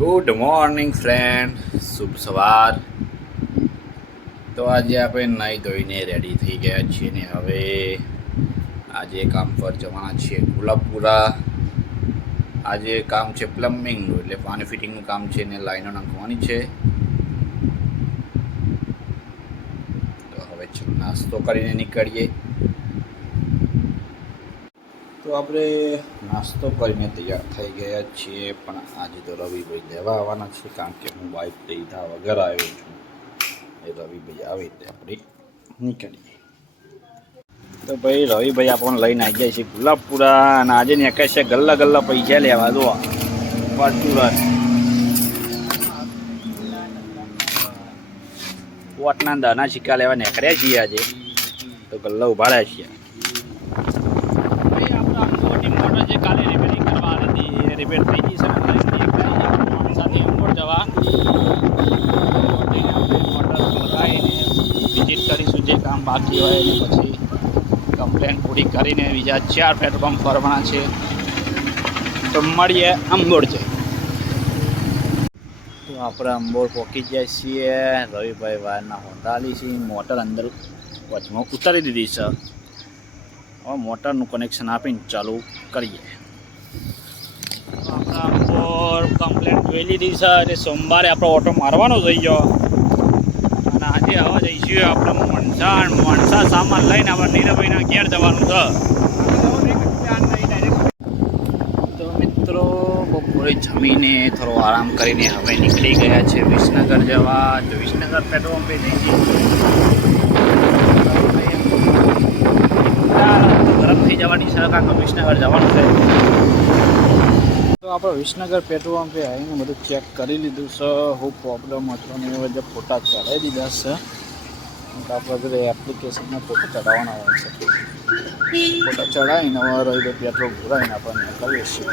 Good morning friend, શુભ સવાર. તો આજે આપણે નાહી ધોઈને રેડી થઈ ગયા છીએ ને હવે આજે કામ પર જવાના છીએ ગુલાબપુરા. આજે કામ છે પ્લમ્બિંગનું, એટલે પાણી ફિટિંગનું કામ છે ને લાઈનો નાખવાની છે. તો હવે ચલો નાસ્તો કરીને નીકળીએ. તો આપણે નાસ્તો કરીને તૈયાર થઈ ગયા છીએ, પણ આજે તો રવિભાઈ લેવા આવવાના છે, કારણ કે હું બાઇક લીધા વગર આવ્યો છું. એ રવિભાઈ આવે એટલે આપણે નીકળીએ. તો ભાઈ રવિભાઈ આપણને લઈને આવી જાય છે ગુલાબપુરા, અને આજે નીકળે છે ગલ્લા ગલ્લા પૈસા લેવા. દો પરચુરન પોટના દાના સિક્કા લેવા નીકળ્યા છીએ આજે. તો ગલ્લા ઉભા રહ્યા છીએ. જે કાલે રિપેરિંગ કરવા હતી એ રિપેર થઈ ગઈ છે. સાથે અંગોળ જવા મોટર લગાવીને વિઝિટ કરીશું. જે કામ બાકી હોય એને પછી કમ્પ્લેન પૂરી કરીને બીજા 4 પેટ્રોલ પંપ ફરવાના છે. તો મળીએ અંબોડ છે. તો આપણે અંબોડ પહોંચી જાય છીએ. રવિભાઈ વારના હોંધાલી છે. મોટર અંદર વચમાં ઉતારી દીધી છે. હવે મોટરનું કનેક્શન આપીને ચાલુ કરીએ. આપણા અંબોર કમ્પ્લેટ જોઈ લીધી છે અને સોમવારે આપણો ઓટો મારવાનો થઈ ગયો. અને આજે હવે જઈશું આપણે મણસા સામાન લઈને આપણે નીરવભાઈના ઘેર જવાનું છે. તો મિત્રો બપોરે જમીને થોડો આરામ કરીને હવે નીકળી ગયા છે વિસનગર જવા. તો વિસનગર પેટ્રોલ પંપે જઈએ. ગરમ થઈ જવાની છે, કારણ કે વિસનગર જવાનું છે. તો આપણે વિસનગર પેટ્રોલ પંપે આવીને બધું ચેક કરી લીધું છે. હું પ્રોબ્લેમ હતો ને એ બધા ફોટા ચડાવી દીધા છે. આપણે બધે એપ્લિકેશનના ફોટા ચડાવવાના હોય છે. ફોટા ચડાવીને હવે રહી પેટ્રોલ ભરાવીને આપણે નીકળીએ છીએ.